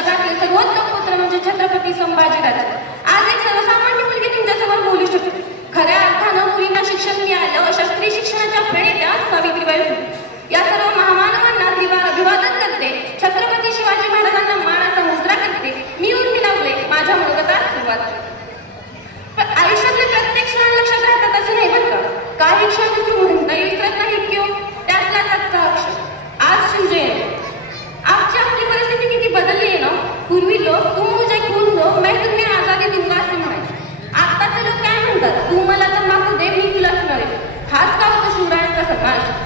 जगातील सर्वोत्तम पुत्र म्हणजे छत्रपती संभाजीराजे. आज एक सर्वसामान्य मुलगी तुमच्यासमोर बोलू शकते. खऱ्या अर्थानं मुलींना शिक्षण मिळालं, शास्त्रीय शिक्षणाच्या प्रणेत्या सावित्रीबाई फुले. या सर्व महामानवांना अभिवादन करते. छत्रपती शिवाजी महाराजांना मानाचा मुजरा करते. मी उर्मी लावले माझ्या मनोगतात सुरुवात. पण आयुष्यातले प्रत्येक क्षण लक्षात राहतात असं नाही बरं का. काही क्षण विसरून म्हणता विसरत नाही किंवा त्यातलाच आजचा अक्षर. आज शिवजयंती. आजची आपली परिस्थिती किती बदलली आहे ना. पूर्वी लोक तुम मुझे खून दो मैं तुम्हें आजादी दूंगा असे म्हणायचे. आत्ताचे लोक काय म्हणतात, तू मला तर मागू दे मी तुला सुनावे. हाच का होता शिवरायांचा समाज.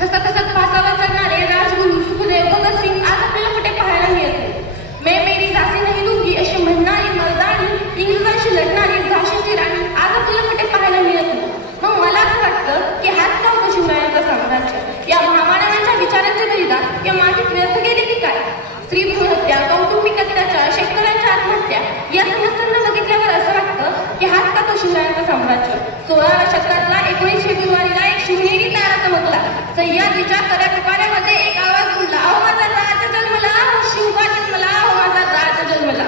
तसं फासावर चढणारे राजगुरू सुखदेव भगतसिंग आज आपल्याला कुठे पाहायला मिळत नाही. मैं मेरी झाशी नाही दूंगी अशी म्हणणारी मर्दानी, इंग्रजांशी लढणारी झाशीची राणी आज आपल्याला कुठे पाहायला मिळत नाही. मग मला असं वाटतं की हाच का होता शिवरायांचा साम्राज्य. या महामानवांच्या विचारांचे बलिदान या मातीत व्यर्थ गेले की काय. स्त्री भ्रूण हत्या, कौटुंबिक अत्याचार, शेतकऱ्यांच्या आत्महत्या या समस्यांना बघितल्यावर असं वाटतं की हाच का तो शिवरायांचा साम्राज्य. 16व्या शतकातला 19 फेब्रुवारीला एक शिवनेरी तारा चमकला. सह्याद्रीच्या खऱ्या पुकाऱ्यामध्ये एक आवाज उडला, अहो माझा राजा जन्मला, शिवबा जन्मला, अहो माझा राजा जन्मला.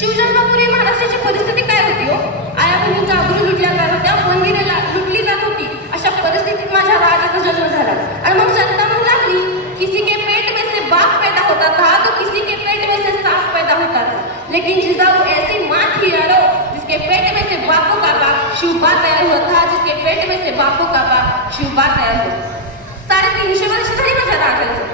शिवजन्मापूर्वी महाराष्ट्राची परिस्थिती काय होती हो. आया बहिणींच्या अब्रू लुटल्या जात होत्या, मंदिराला लुटली जात होती. अशा परिस्थितीत माझ्या राजाचा जन्म झाला. आणि मग जनता म्हणू लागली, किसी के पेट में से बाप पैदा होता था तो किसी के पेट में से सांप पैदा होता था. लेकिन जिजाऊ ऐसी माँ थी यारो जिसके पेट में से बापों का बाप शिवबा तैयार हुआ था, जिसके पेट में से बापों का बाप शिवबा तैयार हुआ. 350 वर्ष झाली माझ्या राजाचं.